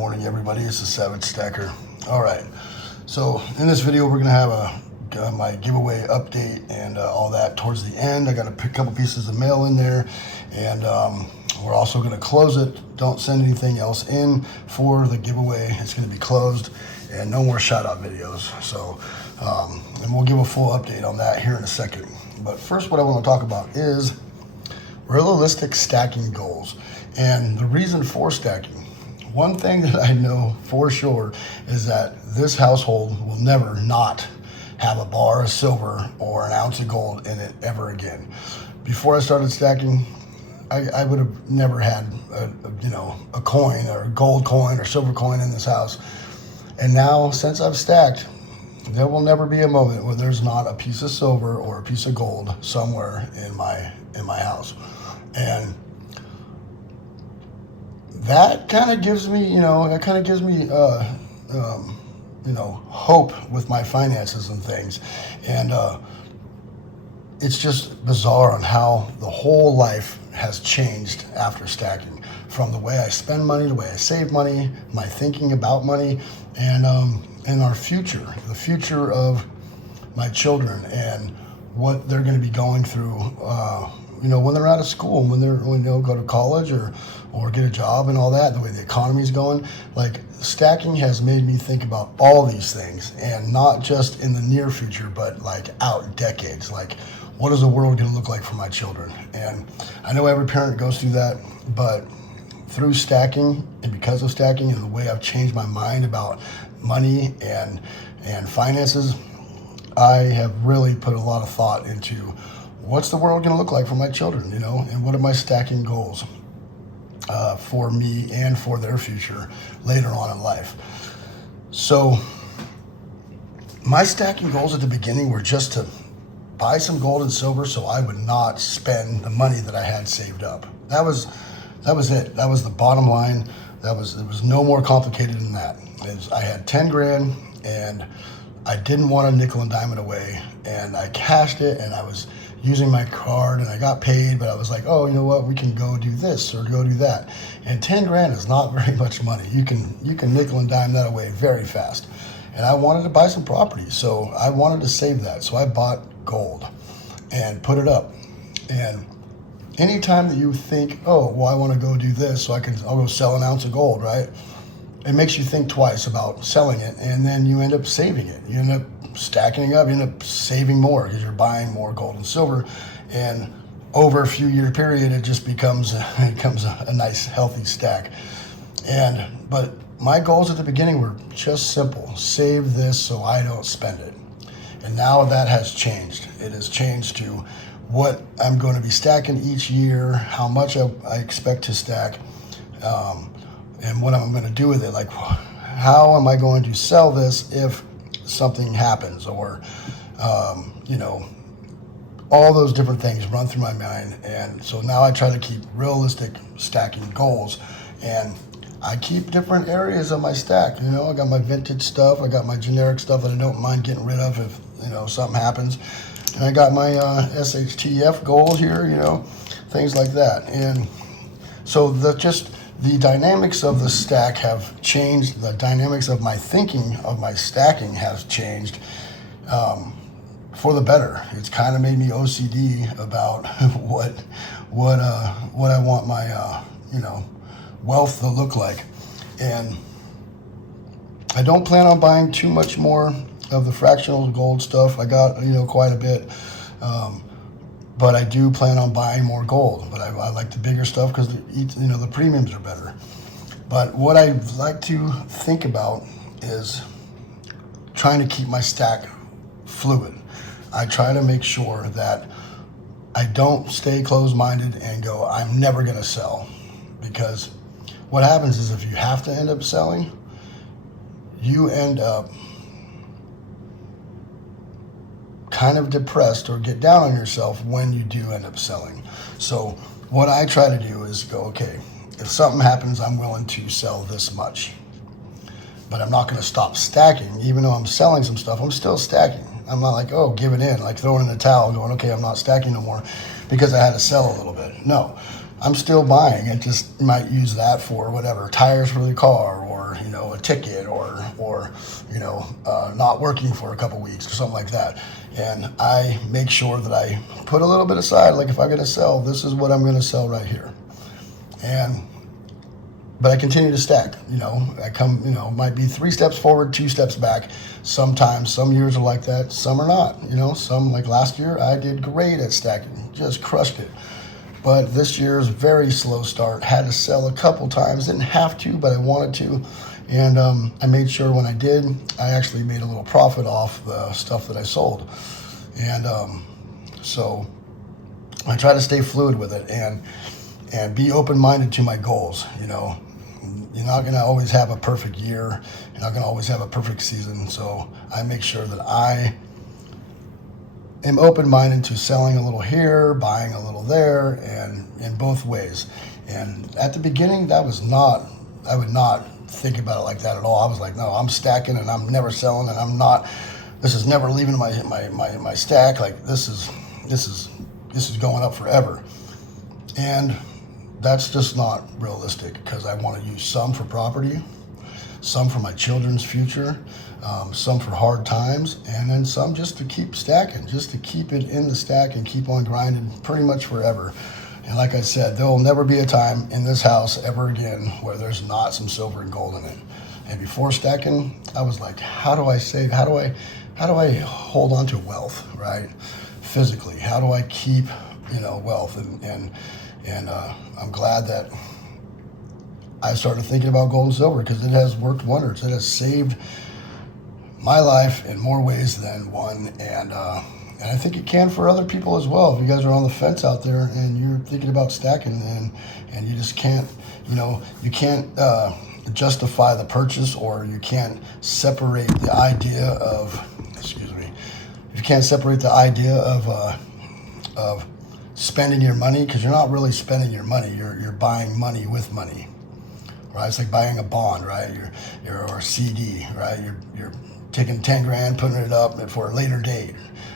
morning, everybody. It's the Savage Stacker. All right, so in this video, we're gonna have my giveaway update and all that towards the end. I got a couple pieces of mail in there, and we're also gonna close it. Don't send anything else in for the giveaway. It's gonna be closed, and no more shout out videos. So, and we'll give a full update on that here in a second. But first, what I want to talk about is realistic stacking goals. And the reason for stacking, one thing that I know for sure is that this household will never not have a bar of silver or an ounce of gold in it ever again. Before I started stacking, I would have never had a coin or a gold coin or silver coin in this house. And now, since I've stacked, there will never be a moment where there's not a piece of silver or a piece of gold somewhere in my house. And that kind of gives me, hope with my finances and things. And it's just bizarre on how the whole life has changed after stacking, from the way I spend money, the way I save money, my thinking about money, and our future, the future of my children and what they're going to be going through, when they're out of school, when they'll go to college or get a job and all that, the way the economy's going. Like, stacking has made me think about all these things, and not just in the near future, but like out decades. Like, what is the world going to look like for my children? And I know every parent goes through that, but through stacking and because of stacking and the way I've changed my mind about money and finances, I have really put a lot of thought into what's the world going to look like for my children, and what are my stacking goals for me and for their future later on in life. So my stacking goals at the beginning were just to buy some gold and silver so I would not spend the money that I had saved up. That was it. That was the bottom line. It was no more complicated than that. I had 10 grand and I didn't want to nickel and dime it away, and I cashed it, and I was using my card and I got paid, but I was like, oh, you know what, we can go do this or go do that. And 10 grand is not very much money. You can nickel and dime that away very fast. And I wanted to buy some property, so I wanted to save that. So I bought gold and put it up. And anytime that you think, oh, well, I want to go do this so I'll go sell an ounce of gold, right? It makes you think twice about selling it, and then you end up saving it. You end up stacking it up, you end up saving more because you're buying more gold and silver. And over a few year period, it just becomes a nice, healthy stack. But my goals at the beginning were just simple: save this so I don't spend it. And now that has changed. It has changed to what I'm going to be stacking each year, how much I expect to stack, and what I'm going to do with it. Like, how am I going to sell this if something happens, or all those different things run through my mind. And so now I try to keep realistic stacking goals, and I keep different areas of my stack. I got my vintage stuff, I got my generic stuff that I don't mind getting rid of if something happens, and I got my SHTF gold here, things like that. And so the dynamics of the stack have changed. The dynamics of my thinking of my stacking has changed for the better. It's kind of made me OCD about what I want my wealth to look like. And I don't plan on buying too much more of the fractional gold stuff. I got quite a bit. But I do plan on buying more gold. But I like the bigger stuff because the premiums are better. But what I like to think about is trying to keep my stack fluid. I try to make sure that I don't stay closed-minded and go, I'm never going to sell. Because what happens is, if you have to end up selling, you end up kind of depressed or get down on yourself when you do end up selling. So what I try to do is go, okay, if something happens, I'm willing to sell this much, but I'm not going to stop stacking. Even though I'm selling some stuff, I'm still stacking. I'm not like, oh, give it in, like throwing in the towel, going, okay, I'm not stacking no more because I had to sell a little bit. No, I'm still buying. I just might use that for whatever, tires for the car, or a ticket, or not working for a couple weeks or something like that. And I make sure that I put a little bit aside. Like if I'm going to sell, this is what I'm going to sell right here. But I continue to stack. I come, might be 3 steps forward, 2 steps back. Sometimes, some years are like that, some are not. Some, like last year, I did great at stacking, just crushed it. But this year's very slow start. Had to sell a couple times. Didn't have to, but I wanted to. And I made sure when I did, I actually made a little profit off the stuff that I sold. And so I try to stay fluid with it and be open-minded to my goals. You're not going to always have a perfect year. You're not going to always have a perfect season. So I make sure that I am open-minded to selling a little here, buying a little there, and in both ways. And at the beginning, I would not think about it like that at all. I was like, no, I'm stacking and I'm never selling, and this is never leaving my stack. Like this is going up forever. And that's just not realistic, because I want to use some for property, some for my children's future, some for hard times, and then some just to keep stacking, just to keep it in the stack and keep on grinding pretty much forever. And like I said, there will never be a time in this house ever again where there's not some silver and gold in it. And before stacking, I was like, how do I save? How do I hold on to wealth, right? Physically, how do I keep, wealth? And I'm glad that I started thinking about gold and silver, because it has worked wonders. It has saved my life in more ways than one, and I think it can for other people as well. If you guys are on the fence out there and you're thinking about stacking, and you just can't, you can't justify the purchase, or you can't separate the idea of, you can't separate the idea of spending your money, because you're not really spending your money. You're buying money with money, right? It's like buying a bond, right? Or a CD, right? You're taking 10 grand, putting it up for a later date.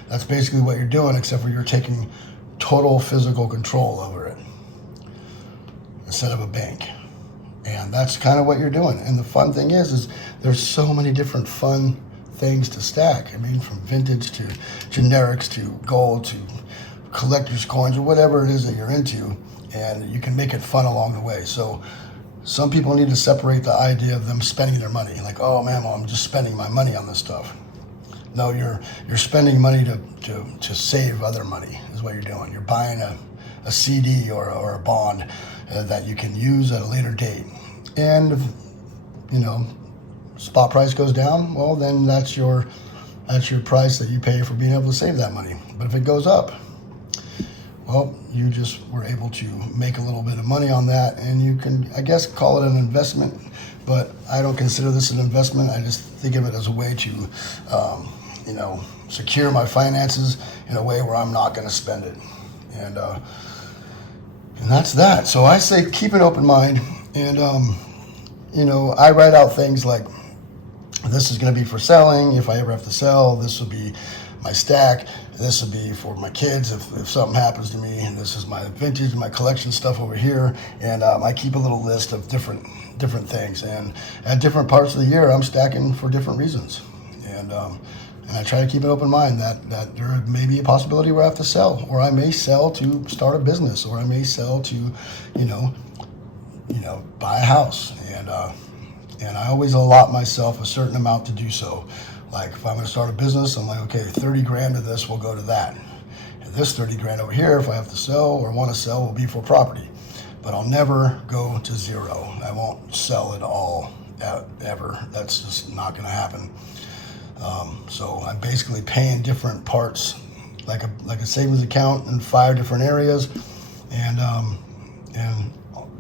That's basically what you're doing, except for you're taking total physical control over it instead of a bank. And that's kind of what you're doing. And the fun thing is there's so many different fun things to stack. I mean, from vintage to generics to gold to collector's coins, or whatever it is that you're into, and you can make it fun along the way. So some people need to separate the idea of them spending their money, like, oh man, well, I'm just spending my money on this stuff. No, you're spending money to save other money is what you're doing. You're buying a CD or a bond that you can use at a later date. And if, spot price goes down, well, then that's your price that you pay for being able to save that money. But if it goes up, well, you just were able to make a little bit of money on that, and you can, I guess, call it an investment, but I don't consider this an investment. I just think of it as a way to, secure my finances in a way where I'm not going to spend it. And that's that. So I say keep an open mind, and, I write out things like, this is going to be for selling. If I ever have to sell, this will be my stack. This will be for my kids if something happens to me. And this is my vintage, my collection stuff over here. And I keep a little list of different things. And at different parts of the year, I'm stacking for different reasons. And I try to keep an open mind that there may be a possibility where I have to sell, or I may sell to start a business, or I may sell to, buy a house. And I always allot myself a certain amount to do so. Like if I'm going to start a business, I'm like, okay, 30 grand of this will go to that. And this 30 grand over here, if I have to sell or want to sell, will be for property. But I'll never go to zero. I won't sell it all ever. That's just not going to happen. So I'm basically paying different parts, like a savings account in 5 different areas. And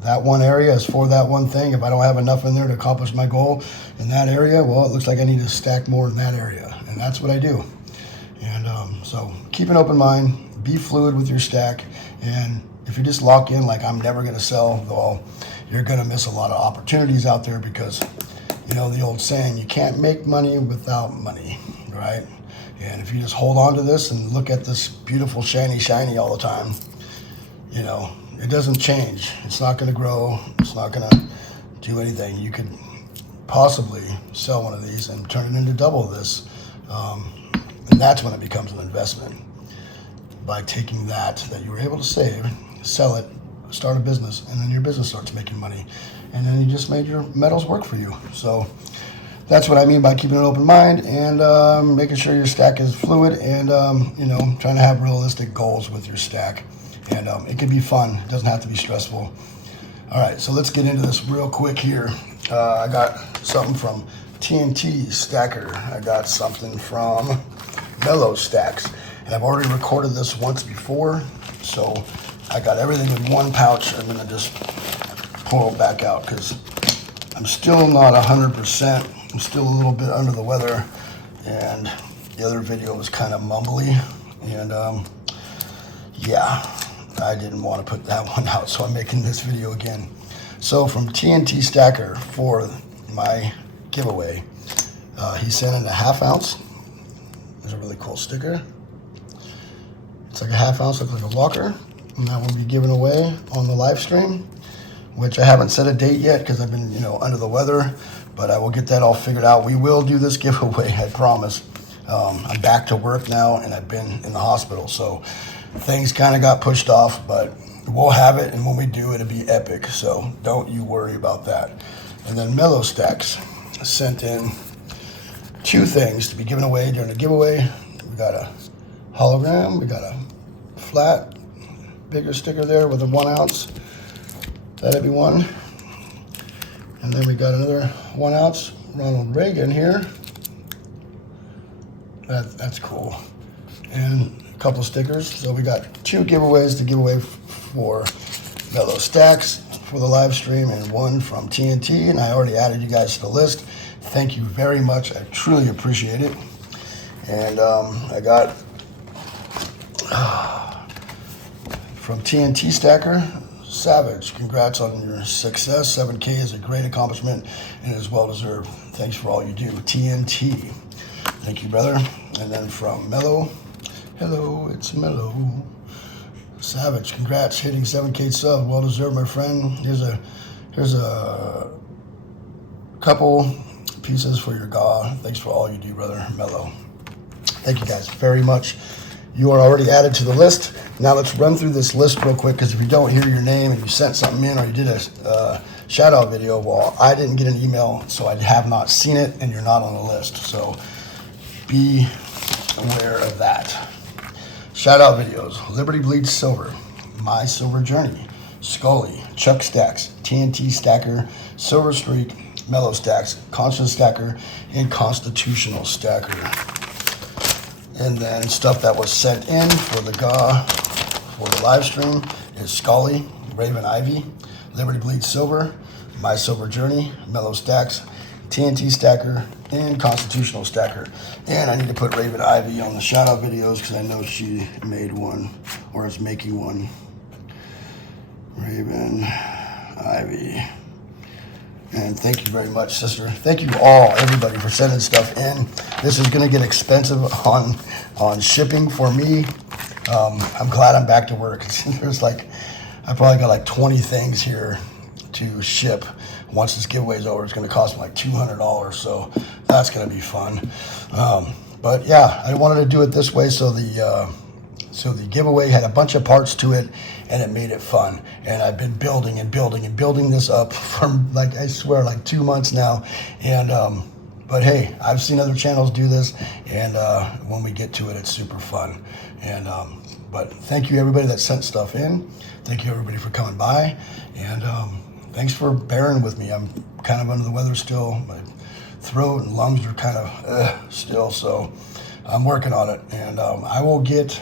that one area is for that one thing. If I don't have enough in there to accomplish my goal in that area, well, it looks like I need to stack more in that area. And that's what I do. And so keep an open mind, be fluid with your stack. And if you just lock in like I'm never going to sell, well, you're going to miss a lot of opportunities out there, because, the old saying, you can't make money without money, right? And if you just hold on to this and look at this beautiful shiny all the time, it doesn't change. It's not going to grow. It's not going to do anything. You could possibly sell one of these and turn it into double this. And that's when it becomes an investment. By taking that you were able to save, sell it, start a business, and then your business starts making money. And then you just made your metals work for you. So that's what I mean by keeping an open mind and making sure your stack is fluid and, trying to have realistic goals with your stack. And it can be fun. It doesn't have to be stressful. All right, so let's get into this real quick here. I got something from TNT Stacker. I got something from Mellow Stacks. And I've already recorded this once before, so I got everything in one pouch. I'm gonna just pull it back out because I'm still not 100%. I'm still a little bit under the weather, and the other video was kind of mumbly. And yeah, I didn't want to put that one out, so I'm making this video again. So from TNT Stacker for my giveaway, he sent in a 1/2 ounce. There's a really cool sticker. It's like a 1/2 ounce, looks like a locker, and that will be given away on the live stream, which I haven't set a date yet because I've been, under the weather, but I will get that all figured out. We will do this giveaway, I promise. I'm back to work now, and I've been in the hospital, so things kind of got pushed off, but we'll have it, and when we do, it'll be epic, so don't you worry about that. And then Mellow Stacks sent in 2 things to be given away during the giveaway. We got a hologram, we got a flat, bigger sticker there with a 1 ounce. That'd be one. And then we got another 1 ounce Ronald Reagan here. That's cool. And a couple stickers. So we got 2 giveaways to give away for Mellow Stacks for the live stream, and 1 from TNT. And I already added you guys to the list. Thank you very much. I truly appreciate it. And I got from TNT Stacker, Savage, congrats on your success. 7K is a great accomplishment and it is well deserved. Thanks for all you do. TNT. Thank you, brother. And then from Mellow, hello, it's Mellow. Savage, congrats, hitting 7K sub. Well deserved, my friend. Here's a couple pieces for your GA. Thanks for all you do, brother. Mellow. Thank you guys very much. You are already added to the list. Now let's run through this list real quick, because if you don't hear your name and you sent something in or you did a shout out video, well, I didn't get an email, so I have not seen it, and you're not on the list. So be aware of that. Shout out videos: Liberty Bleeds Silver, My Silver Journey, Scully, Chuck Stacks, TNT Stacker, Silver Streak, Mellow Stacks, Conscious Stacker, and Constitutional Stacker. And then stuff that was sent in for the GA for the live stream is Scully, Raven Ivy, Liberty Bleeds Silver, My Silver Journey, Mellow Stacks, TNT Stacker, and Constitutional Stacker. And I need to put Raven Ivy on the shout out videos because I know she made one or is making one. Raven Ivy. And thank you very much, sister. Thank you all, everybody, for sending stuff in. This is going to get expensive on shipping for me. I'm glad I'm back to work. There's I probably got like 20 things here to ship. Once this giveaway is over, it's going to cost me like $200. So that's going to be fun. But yeah, I wanted to do it this way so the giveaway had a bunch of parts to it, and it made it fun. And I've been building and building and building this up for I swear 2 months now. And but hey, I've seen other channels do this, and when we get to it, it's super fun. And but thank you everybody that sent stuff in. Thank you everybody for coming by, and thanks for bearing with me. I'm kind of under the weather still. My throat and lungs are kind of still, so I'm working on it. And I will get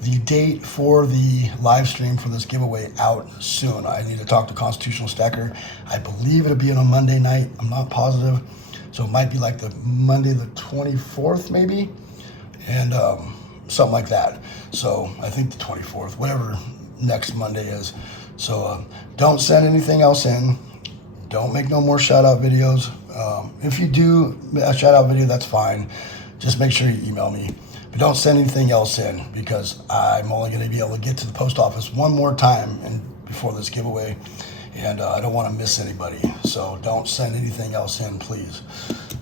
the date for the live stream for this giveaway out soon. I need to talk to Constitutional Stacker. I believe it'll be on a Monday night. I'm not positive. So it might be like the Monday the 24th maybe, and something like that. So I think the 24th, whatever next Monday is. So don't send anything else in. Don't make no more shout out videos. If you do a shout out video, that's fine. Just make sure you email me. But don't send anything else in, because I'm only going to be able to get to the post office one more time and before this giveaway, and I don't want to miss anybody. So don't send anything else in, please.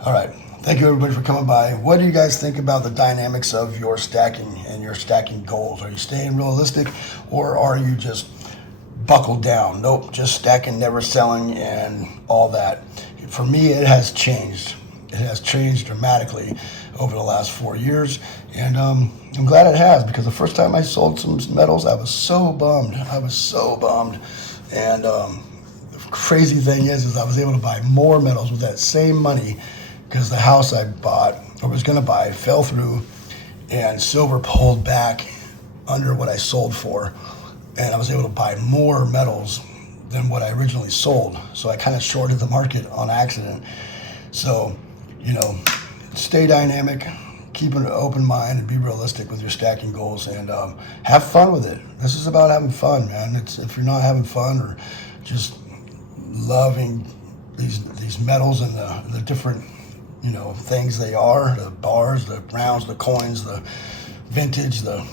All right. Thank you, everybody, for coming by. What do you guys think about the dynamics of your stacking and your stacking goals? Are you staying realistic, or are you just buckled down? Nope, just stacking, never selling, and all that. For me, it has changed. It has changed dramatically over the last 4 years, and I'm glad it has, because the first time I sold some metals, I was so bummed. And the crazy thing is I was able to buy more metals with that same money, because the house I bought, or was going to buy, fell through, and silver pulled back under what I sold for, and I was able to buy more metals than what I originally sold. So I kind of shorted the market on accident. So, stay dynamic, keep an open mind, and be realistic with your stacking goals, and have fun with it. This is about having fun, man. If you're not having fun, or just loving these metals and the different things they are, the bars, the rounds, the coins, the vintage, the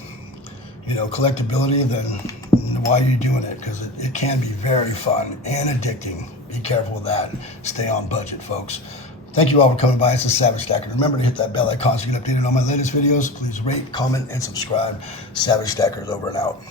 collectability, then why are you doing it? Because it can be very fun and addicting. Be careful with that. Stay on budget, folks. Thank you all for coming by. It's the Savage Stacker. Remember to hit that bell icon so you get updated on my latest videos. Please rate, comment, and subscribe. Savage Stacker is over and out.